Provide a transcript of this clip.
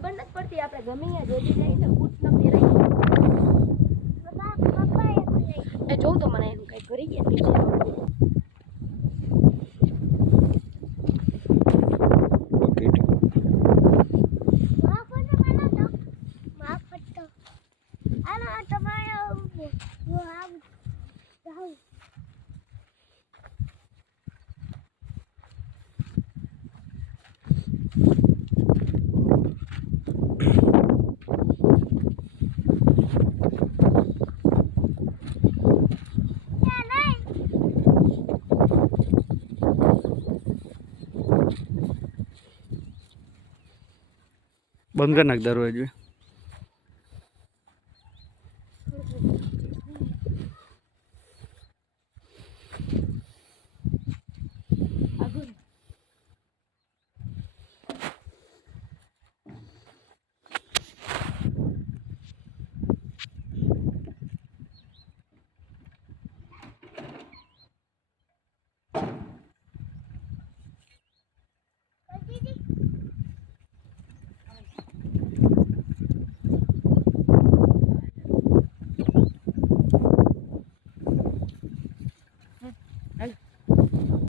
ખબર નથી પડતી આપણે ગમે ત્યાં જોડી જાય ને બૂટ ન પહેરાય એ જોઉં તો મને એનું કઈ કરી ગયા નીચે બંધ કરી નાખ દરવાજો